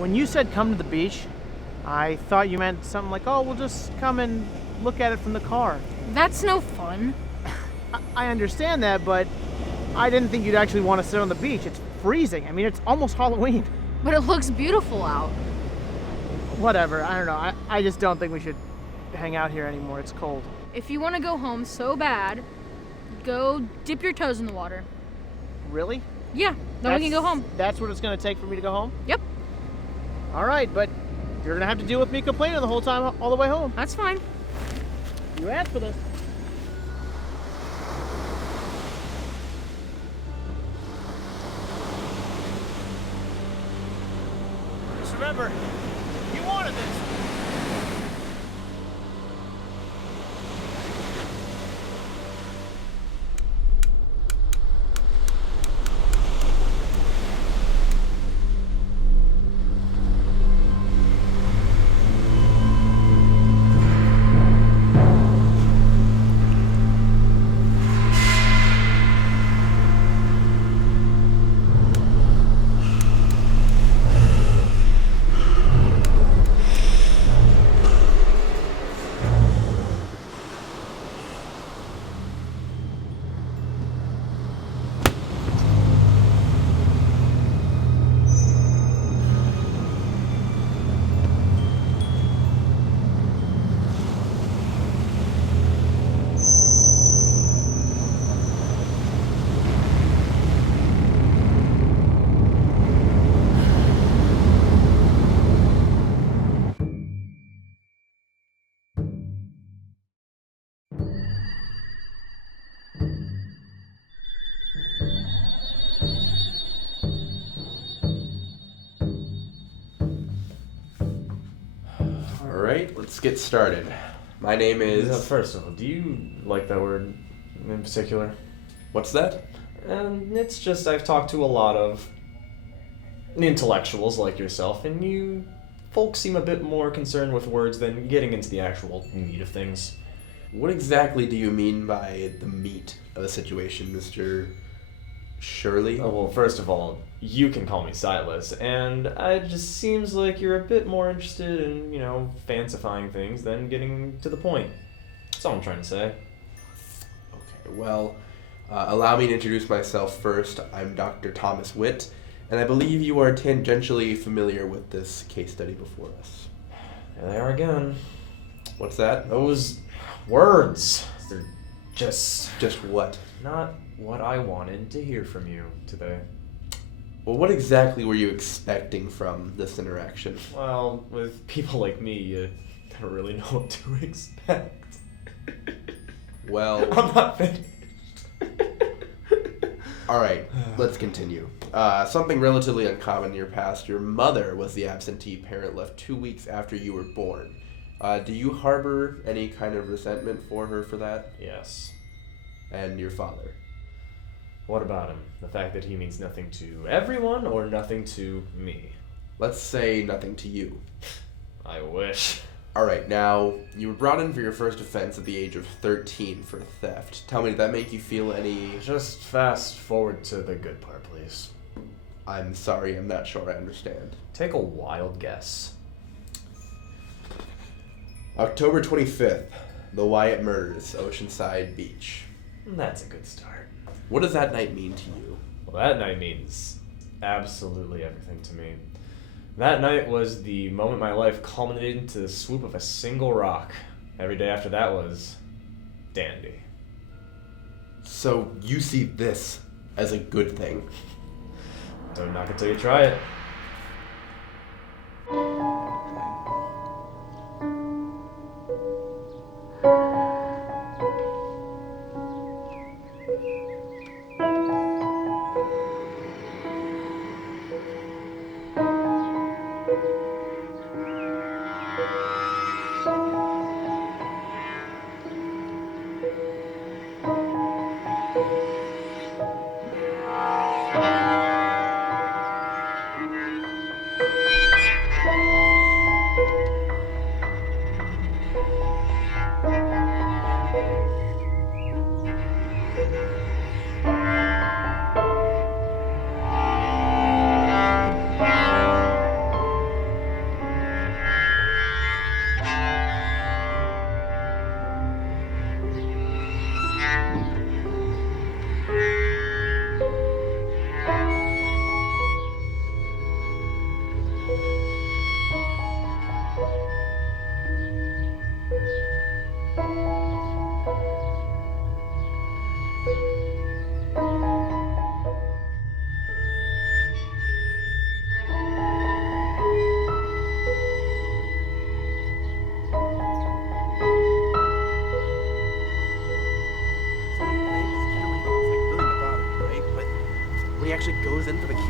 When you said come to the beach, I thought you meant something like, oh, we'll just come and look at it from the car. That's no fun. I understand that, but I didn't think you'd actually want to sit on the beach. It's freezing. I mean, it's almost Halloween. But it looks beautiful out. Whatever, I don't know. I just don't think we should hang out here anymore. It's cold. If you want to go home so bad, go dip your toes in the water. Really? Yeah, then we can go home. That's what it's going to take for me to go home? Yep, All right, but you're going to have to deal with me complaining the whole time all the way home. that's fine. You asked for this. Just remember, you wanted this. Alright, let's get started. My name is... First of all, do you like that word in particular? What's that? It's just I've talked to a lot of intellectuals like yourself, and you folks seem a bit more concerned with words than getting into the actual meat of things. What exactly do you mean by the meat of the situation, Mr. Shirley? Oh, well, first of all, you can call me Silas, and it just seems like you're a bit more interested in, fancifying things than getting to the point. That's all I'm trying to say. Okay, well, allow me to introduce myself first. I'm Dr. Thomas Witt, and I believe you are tangentially familiar with this case study before us. There they are again. What's that? Those words. They're just what? not what I wanted to hear from you today. Well, what exactly were you expecting from this interaction? Well, with people like me, you never really know what to expect. Well... I'm not finished. Alright, let's continue. Something relatively uncommon in your past. Your mother was the absentee parent left 2 weeks after you were born. Do you harbor any kind of resentment for her for that? Yes. And your father? What about him? The fact that he means nothing to everyone or nothing to me? Let's say nothing to you. I wish. Alright, now, you were brought in for your first offense at the age of 13 for theft. Tell me, did that make you feel any... Just fast forward to the good part, please. I'm sorry, I'm not sure I understand. Take a wild guess. October 25th, the Wyatt murders, Oceanside Beach. That's a good start. What does that night mean to you? Well, that night means absolutely everything to me. That night was the moment my life culminated into the swoop of a single rock. Every day after that was dandy. So you see this as a good thing? Don't knock it till you try it.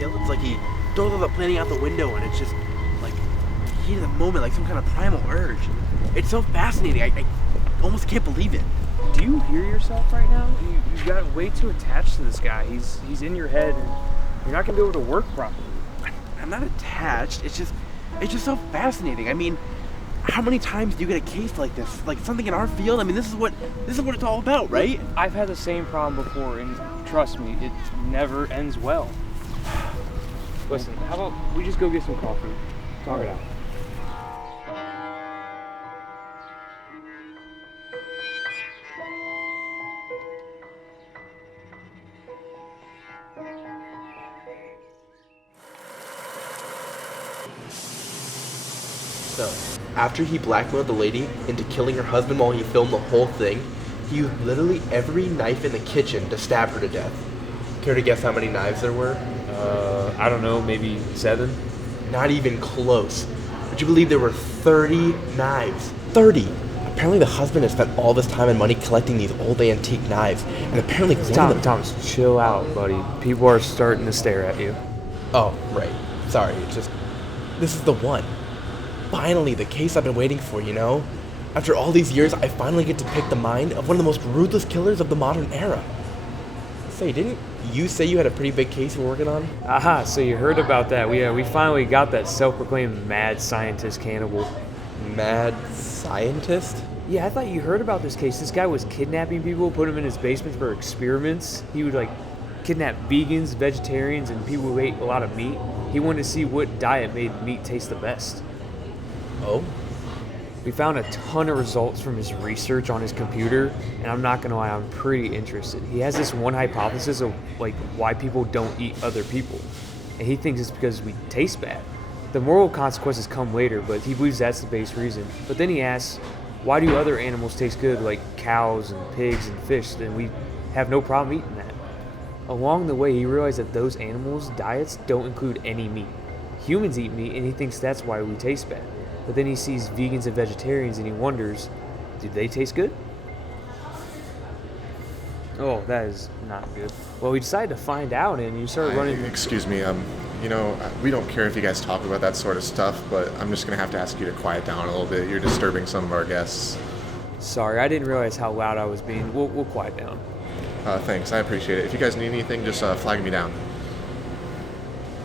kill, it's like he throws all the planning out the window, and it's just like heat of the moment, like some kind of primal urge. It's so fascinating. I almost can't believe it. Do you hear yourself right now? You got way too attached to this guy. He's in your head, and you're not gonna be able to work properly. I'm not attached. It's just so fascinating. I mean, how many times do you get a case like this? Like something in our field? I mean, this is what it's all about, right? I've had the same problem before, and trust me, it never ends well. Listen, how about we just go get some coffee? Talk it out. So, after he blackmailed the lady into killing her husband while he filmed the whole thing, he used literally every knife in the kitchen to stab her to death. Care to guess how many knives there were? I don't know, maybe 7? Not even close. Would you believe there were 30 knives? 30! Apparently the husband had spent all this time and money collecting these old antique knives, and apparently one of them... Thomas, chill out, buddy. People are starting to stare at you. Oh, right. Sorry, it's just... This is the one. Finally, the case I've been waiting for, you know? After all these years, I finally get to pick the mind of one of the most ruthless killers of the modern era. Say, didn't you say you had a pretty big case you were working on? Aha, so you heard about that. We finally got that self-proclaimed mad scientist cannibal. Mad scientist? Yeah, I thought you heard about this case. This guy was kidnapping people, put them in his basement for experiments. He would, kidnap vegans, vegetarians, and people who ate a lot of meat. He wanted to see what diet made meat taste the best. Oh? We found a ton of results from his research on his computer, and I'm not gonna lie, I'm pretty interested. He has this one hypothesis of why people don't eat other people, and he thinks it's because we taste bad. The moral consequences come later, but he believes that's the base reason. But then he asks, why do other animals taste good, like cows and pigs and fish, then we have no problem eating that? Along the way, he realized that those animals' diets don't include any meat. Humans eat meat, and he thinks that's why we taste bad. But then he sees vegans and vegetarians and he wonders, do they taste good? Oh, that is not good. Well, we decided to find out and you started running... Excuse me, we don't care if you guys talk about that sort of stuff, but I'm just going to have to ask you to quiet down a little bit. You're disturbing some of our guests. Sorry, I didn't realize how loud I was being. We'll quiet down. Thanks, I appreciate it. If you guys need anything, just flag me down.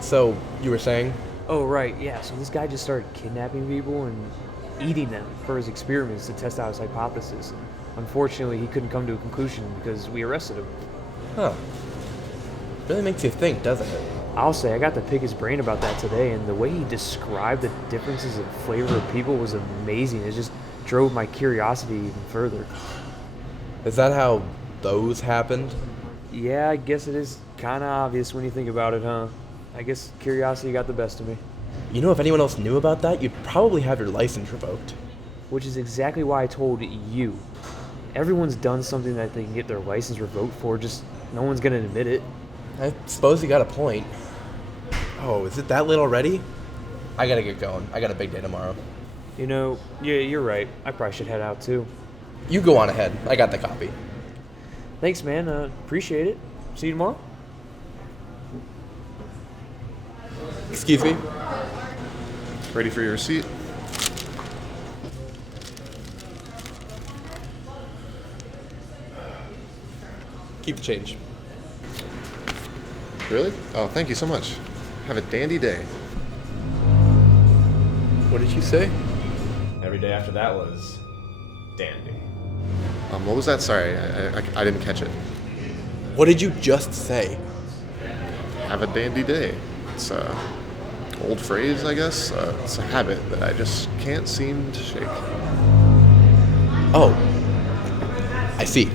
So, you were saying? Oh, right, yeah. So this guy just started kidnapping people and eating them for his experiments to test out his hypothesis. Unfortunately, he couldn't come to a conclusion because we arrested him. Huh. Really makes you think, doesn't it? I'll say, I got to pick his brain about that today, and the way he described the differences in flavor of people was amazing. It just drove my curiosity even further. Is that how those happened? Yeah, I guess it is kind of obvious when you think about it, huh? I guess curiosity got the best of me. You know, if anyone else knew about that, you'd probably have your license revoked. Which is exactly why I told you. Everyone's done something that they can get their license revoked for, just no one's gonna admit it. I suppose you got a point. Oh, is it that late already? I gotta get going. I got a big day tomorrow. You know, yeah, you're right. I probably should head out too. You go on ahead. I got the copy. Thanks, man. Appreciate it. See you tomorrow. Excuse me? Ready for your receipt? Keep the change. Really? Oh, thank you so much. Have a dandy day. What did you say? Every day after that was dandy. What was that? Sorry, I didn't catch it. What did you just say? Have a dandy day. It's a old phrase, I guess. It's a habit that I just can't seem to shake. Oh, I see.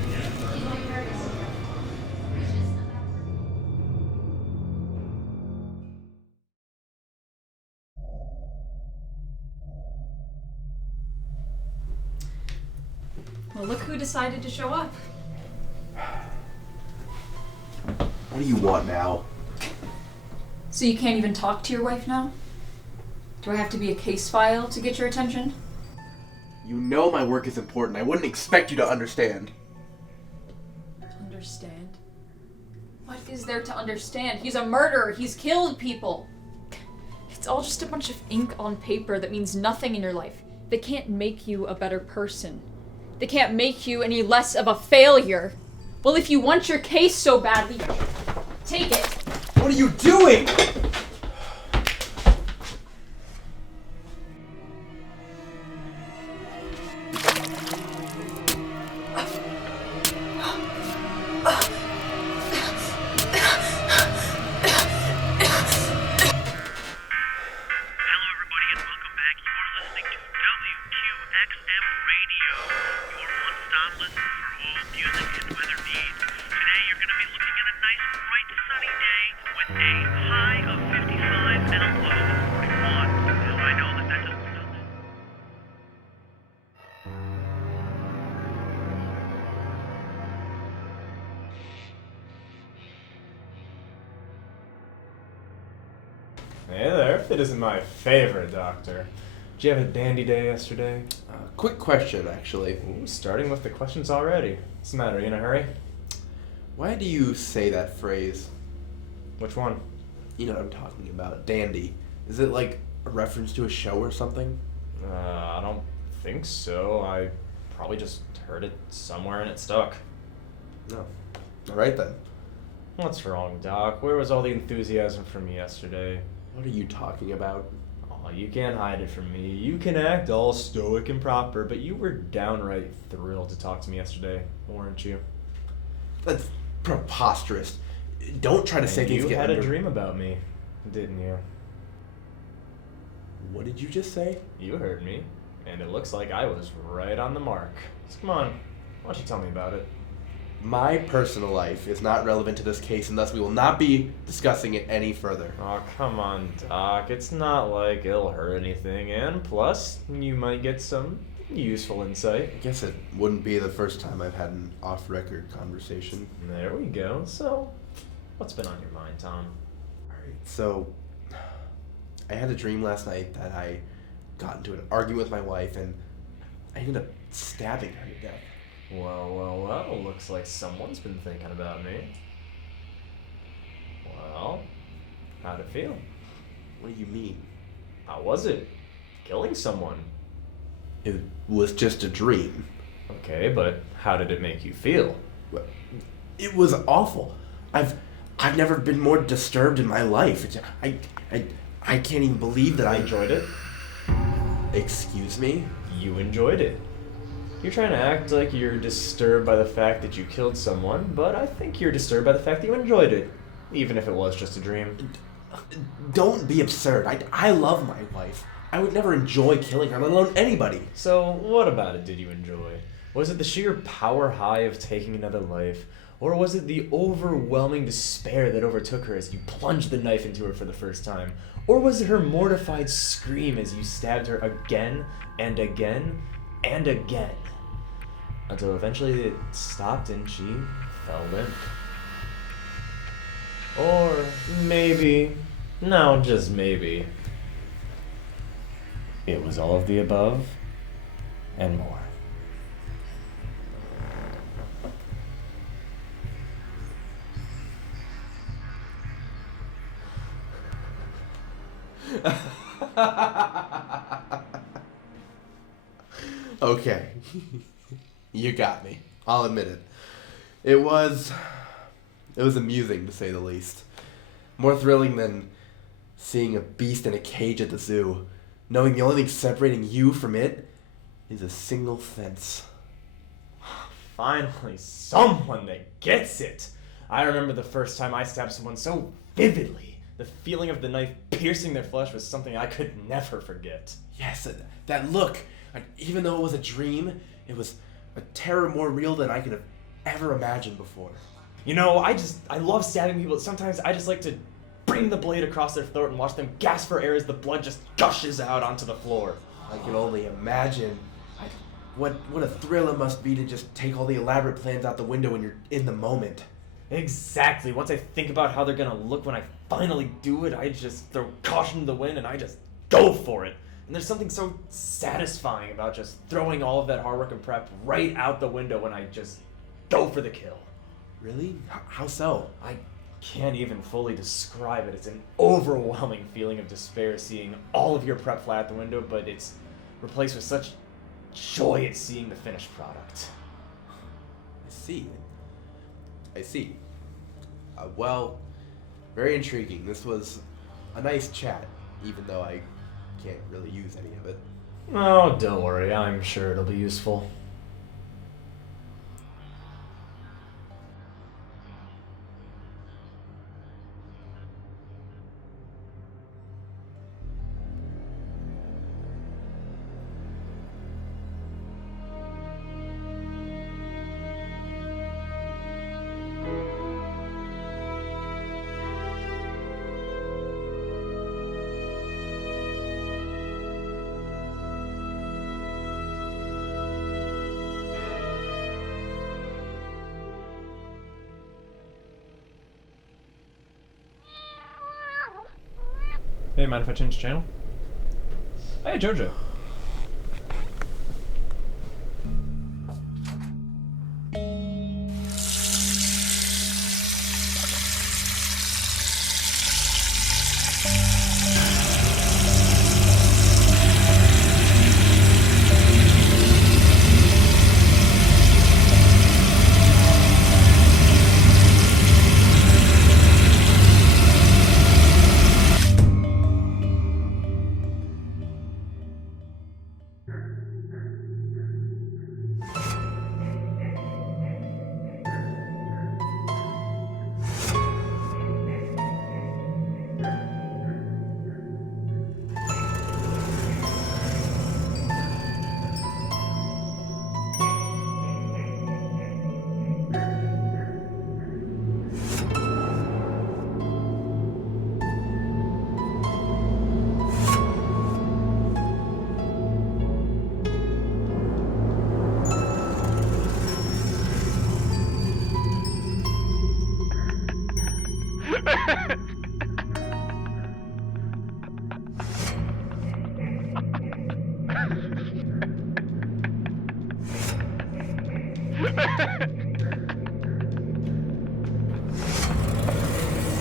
Well, look who decided to show up. What do you want now? So you can't even talk to your wife now? Do I have to be a case file to get your attention? You know my work is important. I wouldn't expect you to understand. Understand? What is there to understand? He's a murderer. He's killed people. It's all just a bunch of ink on paper that means nothing in your life. They can't make you a better person. They can't make you any less of a failure. Well, if you want your case so badly, take it. What are you doing? Hey there, Fit isn't my favorite doctor. Did you have a dandy day yesterday? Quick question, actually. Ooh, starting with the questions already. What's the matter, you in a hurry? Why do you say that phrase? Which one? You know what I'm talking about. Dandy. Is it like a reference to a show or something? I don't think so. I probably just heard it somewhere and it stuck. No. Alright then. What's wrong, Doc? Where was all the enthusiasm from yesterday? What are you talking about? Oh, you can't hide it from me. You can act all stoic and proper, but you were downright thrilled to talk to me yesterday, weren't you? That's preposterous. Don't try to say things you get had under... a dream about me, didn't you? What did you just say? You heard me, and it looks like I was right on the mark. So come on, why don't you tell me about it? My personal life is not relevant to this case, and thus we will not be discussing it any further. Oh, come on, Doc. It's not like it'll hurt anything, and plus, you might get some useful insight. I guess it wouldn't be the first time I've had an off-record conversation. There we go. So, what's been on your mind, Tom? Alright, so I had a dream last night that I got into an argument with my wife, and I ended up stabbing her to death. Well, looks like someone's been thinking about me. Well, how'd it feel? What do you mean? How was it? Killing someone? It was just a dream. Okay, but how did it make you feel? It was awful. I've never been more disturbed in my life. I can't even believe that I enjoyed it. Excuse me? You enjoyed it. You're trying to act like you're disturbed by the fact that you killed someone, but I think you're disturbed by the fact that you enjoyed it, even if it was just a dream. Don't be absurd. I love my wife. I would never enjoy killing her, let alone anybody. So, what about it did you enjoy? Was it the sheer power high of taking another life? Or was it the overwhelming despair that overtook her as you plunged the knife into her for the first time? Or was it her mortified scream as you stabbed her again and again and again? Until eventually it stopped and she fell limp. Or maybe, no, just maybe, it was all of the above and more. Okay. You got me. I'll admit it. It was amusing, to say the least. More thrilling than seeing a beast in a cage at the zoo, knowing the only thing separating you from it is a single fence. Finally, someone that gets it. I remember the first time I stabbed someone so vividly. The feeling of the knife piercing their flesh was something I could never forget. Yes, that look. Even though it was a dream, it was a terror more real than I could have ever imagined before. You know, I love stabbing people. Sometimes I just like to bring the blade across their throat and watch them gasp for air as the blood just gushes out onto the floor. I can only imagine what a thrill it must be to just take all the elaborate plans out the window when you're in the moment. Exactly. Once I think about how they're gonna look when I finally do it, I just throw caution to the wind and I just go for it. And there's something so satisfying about just throwing all of that hard work and prep right out the window when I just go for the kill. Really? How so? can't even fully describe it. It's an overwhelming feeling of despair seeing all of your prep fly out the window, but it's replaced with such joy at seeing the finished product. I see. Well, very intriguing. This was a nice chat, even though I can't really use any of it. Oh, don't worry. I'm sure it'll be useful. Hey, mind if I change channel? Hey, Jojo.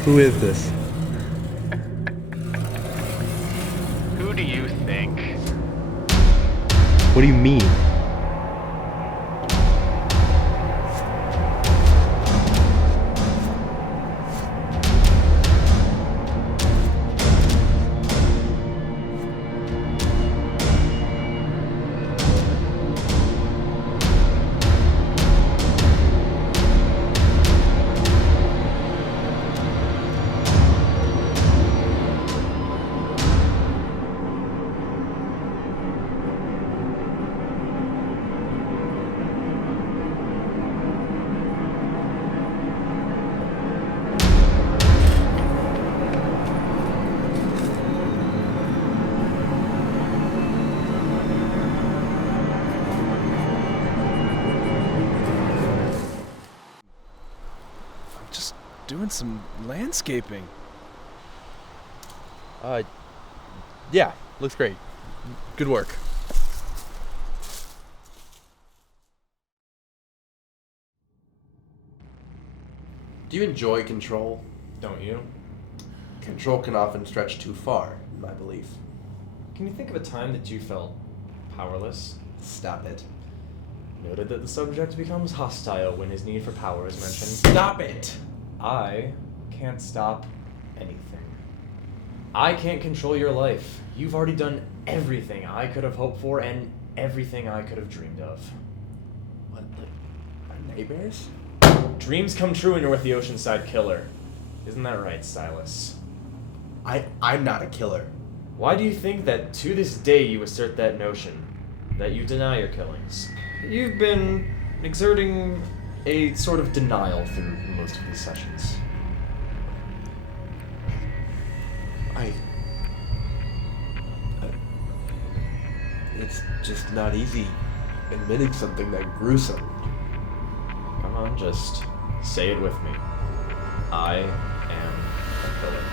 Who is this? Who do you think? What do you mean? Doing some landscaping. Yeah, looks great. Good work. Do you enjoy control? Don't you? Control can often stretch too far, in my belief. Can you think of a time that you felt powerless? Stop it. Noted that the subject becomes hostile when his need for power is mentioned. Stop it! I can't stop anything. I can't control your life. You've already done everything I could have hoped for and everything I could have dreamed of. What, like, our neighbors? Dreams come true when you're with the Oceanside Killer. Isn't that right, Silas? I'm not a killer. Why do you think that to this day you assert that notion? That you deny your killings? You've been exerting a sort of denial through most of these sessions. It's just not easy admitting something that gruesome. Come on, just say it with me. I am a killer.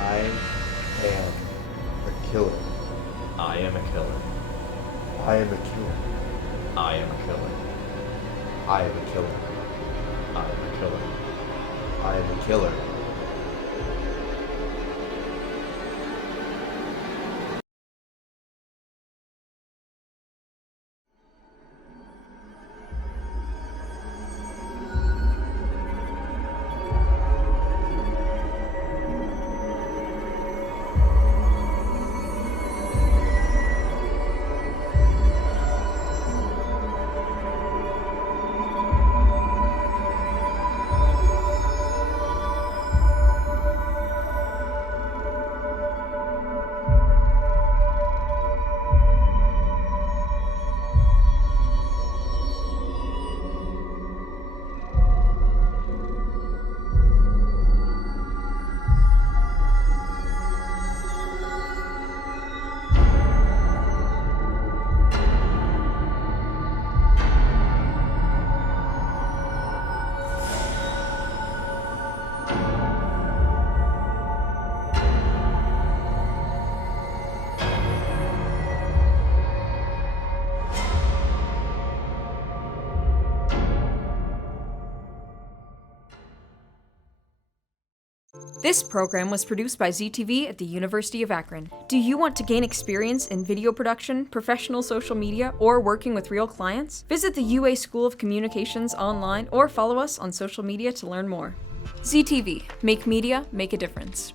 I am a killer. I am a killer. I am a killer. I am a killer. I am a killer. I am a killer. I am the killer. This program was produced by ZTV at the University of Akron. Do you want to gain experience in video production, professional social media, or working with real clients? Visit the UA School of Communications online or follow us on social media to learn more. ZTV, make media, make a difference.